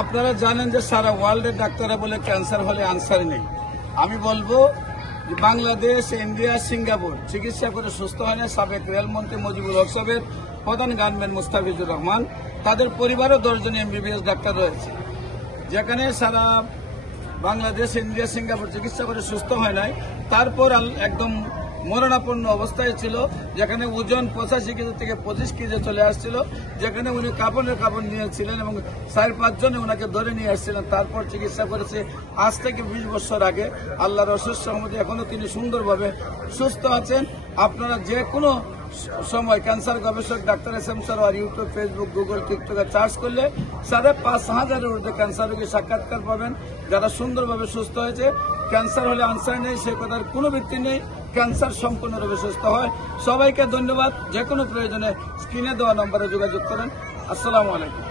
আপনারা জানেন যে সারা ওয়ার্ল্ডের ডাক্তাররা বলে ক্যান্সার হলে আনসার নেই। আমি বলবো যে বাংলাদেশ, ইন্ডিয়া, সিঙ্গাপুর চিকিৎসা করে সুস্থ হয় না সাবেক রেলমন্ত্রী মুজিবুল হক সাহেবের প্রধান গানম্যান মুস্তাফিজুর রহমান, তাদের পরিবারও 10 জন MBBS ডাক্তার রয়েছে। যেখানে সারা বাংলাদেশ, ইন্ডিয়া, সিঙ্গাপুর চিকিৎসা করে সুস্থ হয় নাই, তারপর একদম মরণাপন্ন অবস্থায় ছিল, যেখানে ওজন 85 কেজি থেকে 25 কেজি চলে আসছিল, যেখানে উনি কাপড়ের কাপড় নিয়েছিলেন এবং 4-5 জনে ওনাকে ধরে নিয়ে আসছিলেন। তারপর চিকিৎসা করেছে আজ থেকে 20 বছর আগে। আল্লাহর অশেষ রহমতে এখনো তিনি সুন্দরভাবে সুস্থ আছেন। আপনারা যে কোনো সময় ক্যান্সার গবেষক doctor SM Sarwar YouTube, Facebook, Google, টিকটকে সার্চ করলে 5,500-এর ঊর্ধ্বে ক্যান্সার রোগী সাক্ষাৎকার পাবেন, যারা সুন্দরভাবে সুস্থ হয়েছে। ক্যান্সার হলে আনসার নেই, সে কথার কোনো ভিত্তি নেই। ক্যান্সার সম্পূর্ণরূপে সুস্থ হয়। সবাইকে ধন্যবাদ। যে কোনো প্রয়োজনে স্ক্রিনে দেওয়া নম্বরে যোগাযোগ করেন। আসসালামু আলাইকুম।